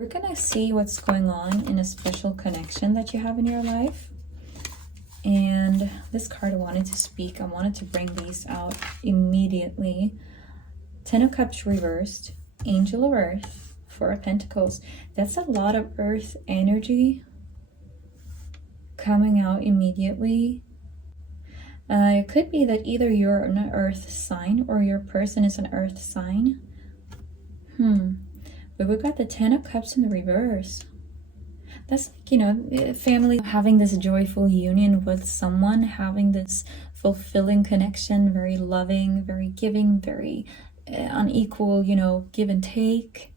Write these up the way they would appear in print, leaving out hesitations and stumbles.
We're gonna see what's going on in a special connection that you have in your life. And this card wanted to speak. I wanted to bring these out immediately. 10 of Cups reversed, Angel of Earth, 4 of Pentacles. That's a lot of earth energy coming out immediately. It could be that either you're an earth sign or your person is an earth sign. But we've got the 10 of Cups in the reverse. That's like, you know, family, having this joyful union with someone, having this fulfilling connection, very loving, very giving, very unequal, you know, give and take.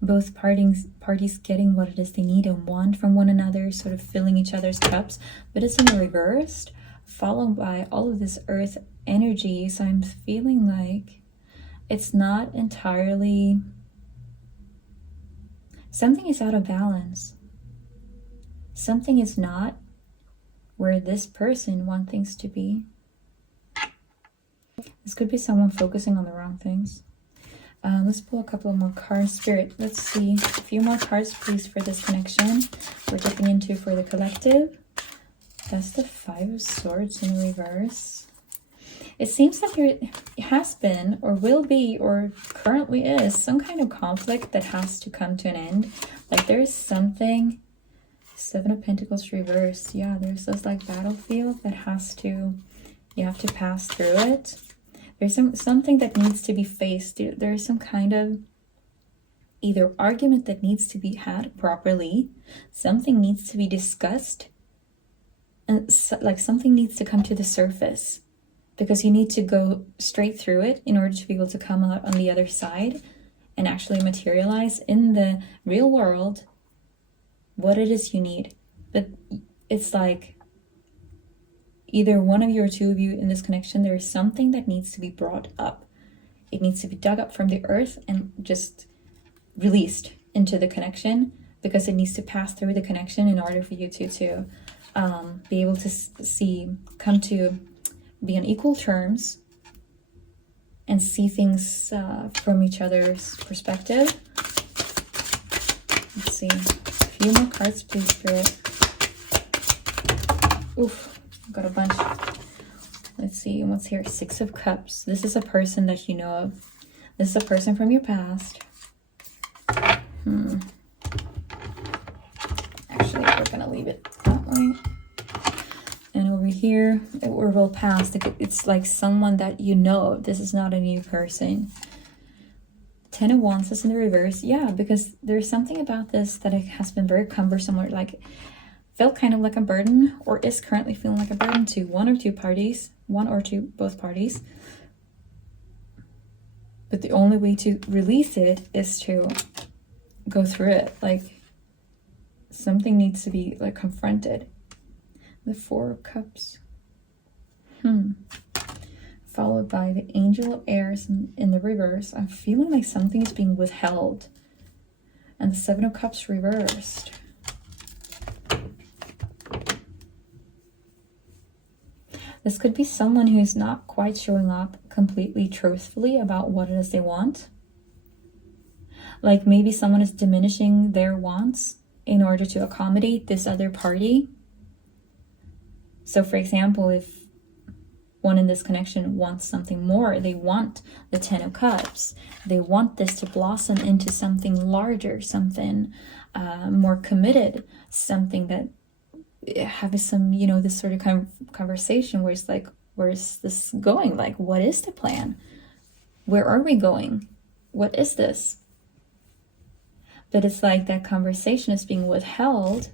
Both parties getting what it is they need and want from one another, sort of filling each other's cups. But it's in the reversed, followed by all of this earth energy. So I'm feeling like it's not entirely... Something is out of balance. Something is not where this person wants things to be. This could be someone focusing on the wrong things. Let's pull a couple more cards. Spirit, let's see. A few more cards, please, for this connection. We're dipping into for the collective. That's the 5 of Swords in reverse. It seems like there has been, or will be, or currently is, some kind of conflict that has to come to an end. Like there's something... 7 of Pentacles reversed. Yeah, there's this like battlefield that has to... You have to pass through it. There's something that needs to be faced. There's some kind of either argument that needs to be had properly. Something needs to be discussed. And like something needs to come to the surface. Because you need to go straight through it in order to be able to come out on the other side and actually materialize in the real world what it is you need. But it's like either one of you or two of you in this connection, there is something that needs to be brought up. It needs to be dug up from the earth and just released into the connection, because it needs to pass through the connection in order for you to be able to come to be on equal terms and see things from each other's perspective. Let's see. A few more cards, please, Spirit. Oof, got a bunch. Let's see what's here. 6 of Cups. This is a person that you know of. This is a person from your past. Actually, we're gonna leave it that way. And over here, or well past, it's like someone that you know. This is not a new person. 10 of Wands is in the reverse. Yeah, because there's something about this that it has been very cumbersome, or like felt kind of like a burden, or is currently feeling like a burden to one or two parties, both parties. But the only way to release it is to go through it. Like something needs to be like confronted. The 4 of Cups. Followed by the Angel of Airs in the reverse. I'm feeling like something is being withheld. And the 7 of Cups reversed. This could be someone who's not quite showing up completely truthfully about what it is they want. Like maybe someone is diminishing their wants in order to accommodate this other party. So for example, if one in this connection wants something more, they want the 10 of Cups. They want this to blossom into something larger, something more committed, something that have some, you know, this sort of conversation where it's like, where is this going? Like, what is the plan? Where are we going? What is this? But it's like that conversation is being withheld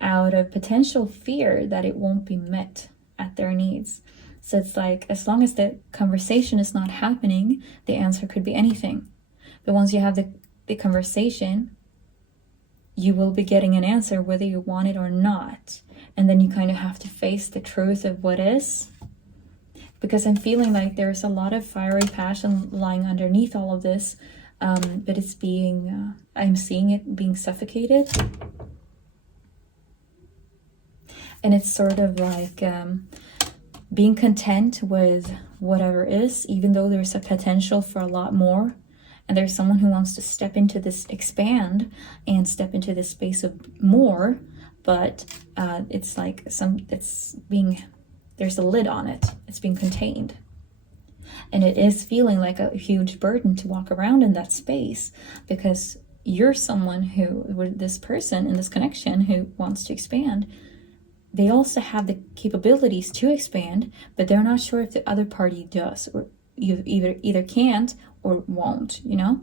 out of potential fear that it won't be met at their needs. So it's like, as long as the conversation is not happening, the answer could be anything. But once you have the conversation, you will be getting an answer whether you want it or not. And then you kind of have to face the truth of what is. Because I'm feeling like there's a lot of fiery passion lying underneath all of this. But it's being, I'm seeing it being suffocated. And it's sort of like being content with whatever is, even though there's a potential for a lot more. And there's someone who wants to step into this, expand and step into this space of more, but it's like there's a lid on it. It's being contained. And it is feeling like a huge burden to walk around in that space, because you're someone who, with this person in this connection who wants to expand, they also have the capabilities to expand, but they're not sure if the other party does, or you either can't or won't, you know,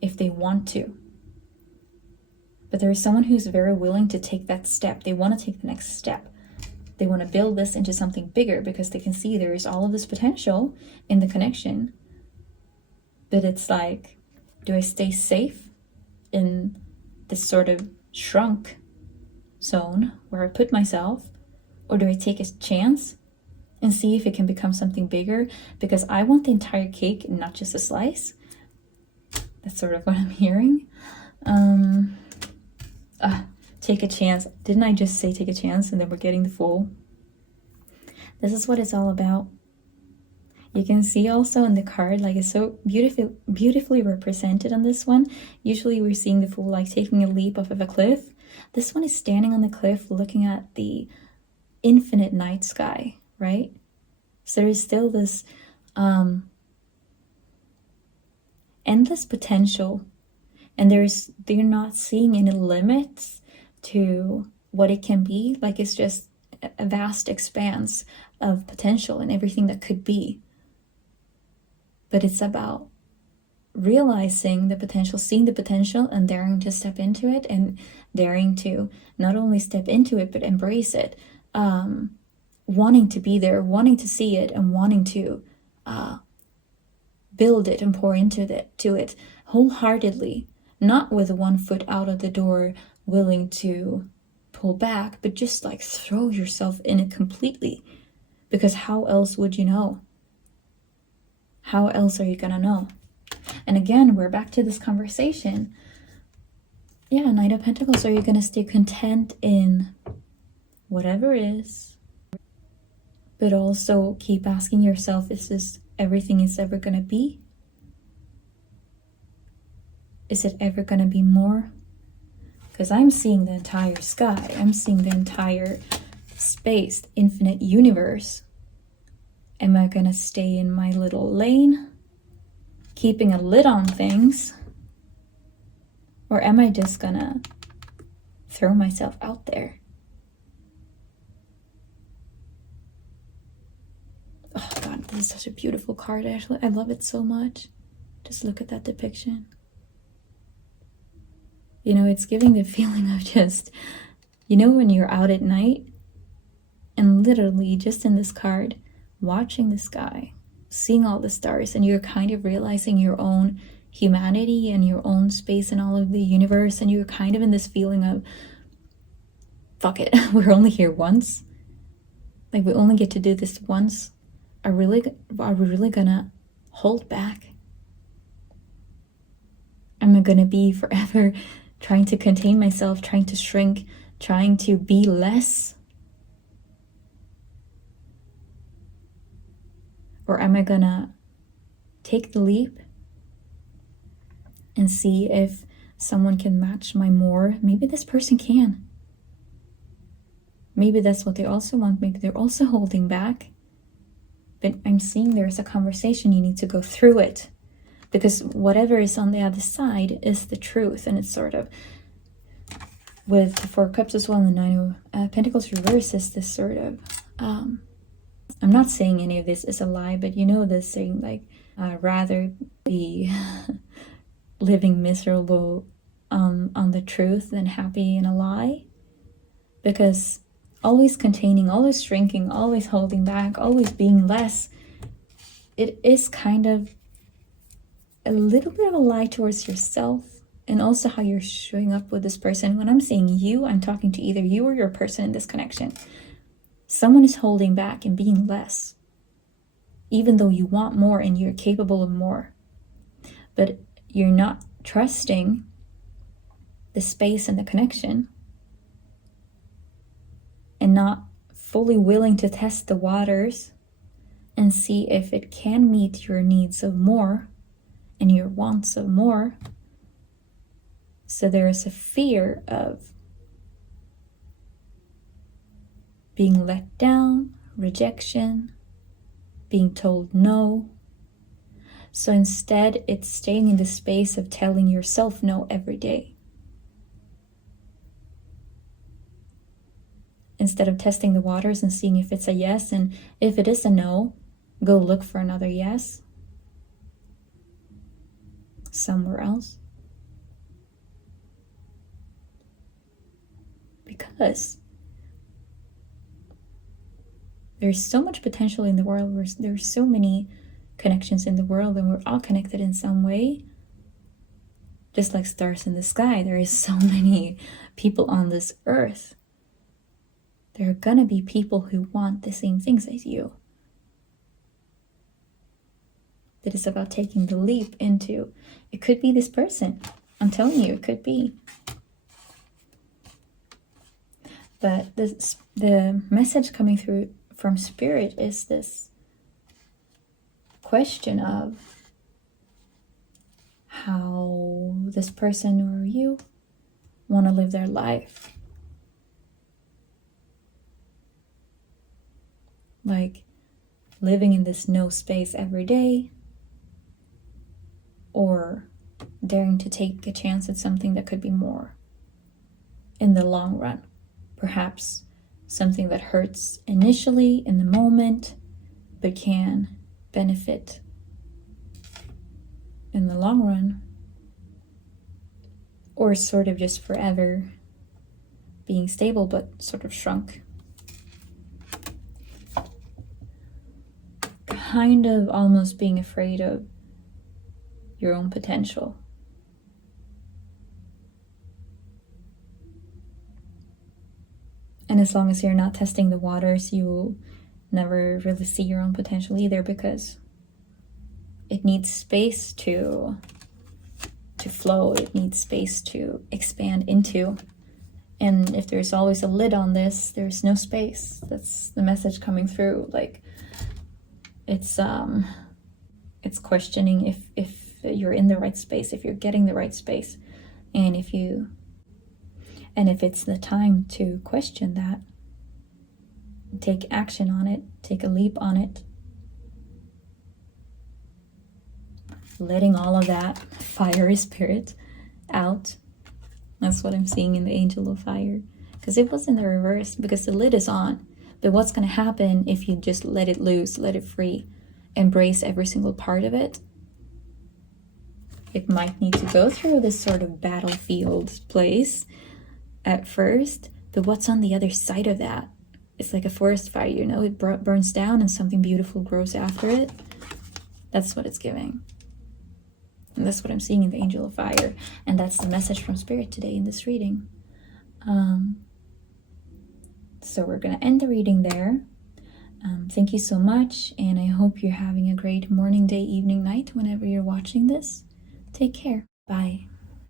if they want to. But there is someone who's very willing to take that step. They want to take the next step. They want to build this into something bigger, because they can see there is all of this potential in the connection. But it's like, do I stay safe in this sort of shrunk zone where I put myself, or do I take a chance and see if it can become something bigger? Because I want the entire cake, not just a slice. That's sort of what I'm hearing. Take a chance. Didn't I just say take a chance, and then we're getting the Fool? This is what it's all about. You can see also in the card, like, it's so beautifully represented on this one. Usually we're seeing the Fool like taking a leap off of a cliff. This one is standing on the cliff looking at the infinite night sky, right? So there's still this endless potential, and they're not seeing any limits to what it can be. Like, it's just a vast expanse of potential and everything that could be. But it's about realizing the potential, seeing the potential, and daring to step into it, and daring to not only step into it but embrace it, wanting to be there, wanting to see it, and wanting to build it and pour into it wholeheartedly, not with one foot out of the door, willing to pull back, but just like throw yourself in it completely. Because how else would you know? How else are you gonna know? And again, we're back to this conversation. Yeah, Knight of Pentacles. Are you gonna stay content in whatever is, but also keep asking yourself, is this everything it's ever gonna be? Is it ever gonna be more? Because I'm seeing the entire sky. I'm seeing the entire space, the infinite universe. Am I gonna stay in my little lane, keeping a lid on things? Or am I just gonna throw myself out there? Oh God, this is such a beautiful card, actually. I love it so much. Just look at that depiction. You know, it's giving the feeling of just, you know, when you're out at night and literally just in this card, watching the sky, seeing all the stars, and you're kind of realizing your own humanity and your own space in all of the universe, and you're kind of in this feeling of, fuck it, we're only here once. Like, we only get to do this once. Are we really gonna hold back? Am I gonna be forever trying to contain myself, trying to shrink, trying to be less? Or am I gonna take the leap and see if someone can match my more? Maybe this person can. Maybe that's what they also want. Maybe they're also holding back. But I'm seeing there's a conversation. You need to go through it. Because whatever is on the other side is the truth. And it's sort of, with the Four of Cups as well, and the Nine of Pentacles reverse, is this sort of, I'm not saying any of this is a lie, but you know this saying, like, rather be living miserable on the truth than happy in a lie. Because always containing, always shrinking, always holding back, always being less, it is kind of a little bit of a lie towards yourself, and also how you're showing up with this person. When I'm saying you, I'm talking to either you or your person in this connection. Someone is holding back and being less, even though you want more and you're capable of more. But you're not trusting the space and the connection, and not fully willing to test the waters and see if it can meet your needs of more, and your wants of more. So there is a fear of being let down, rejection, being told no. So instead, it's staying in the space of telling yourself no every day. Instead of testing the waters and seeing if it's a yes, and if it is a no, go look for another yes somewhere else. Because there's so much potential in the world, there's so many connections in the world, and we're all connected in some way. Just like stars in the sky, there is so many people on this earth. There are gonna be people who want the same things as you. It is about taking the leap into, it could be this person. I'm telling you, it could be. But the message coming through from Spirit is this question of how this person or you want to live their life. Like living in this no space every day, or daring to take a chance at something that could be more in the long run. Perhaps something that hurts initially in the moment, but can benefit in the long run. Or sort of just forever being stable, but sort of shrunk. Kind of almost being afraid of your own potential. And as long as you're not testing the waters, you will never really see your own potential either, because it needs space to flow. It needs space to expand into. And if there's always a lid on this, there's no space. That's the message coming through. Like it's questioning if you're in the right space, if you're getting the right space, and if it's the time to question that, take action on it, take a leap on it, letting all of that fiery spirit out. That's what I'm seeing in the Angel of Fire, because it was in the reverse, because the lid is on. But what's going to happen if you just let it loose, let it free, embrace every single part of it? It might need to go through this sort of battlefield place at first, but what's on the other side of that? It's like a forest fire, you know, it burns down and something beautiful grows after it. That's what it's giving. And that's what I'm seeing in the Angel of Fire. And that's the message from Spirit today in this reading. So we're going to end the reading there. Thank you so much. And I hope you're having a great morning, day, evening, night, whenever you're watching this. Take care. Bye.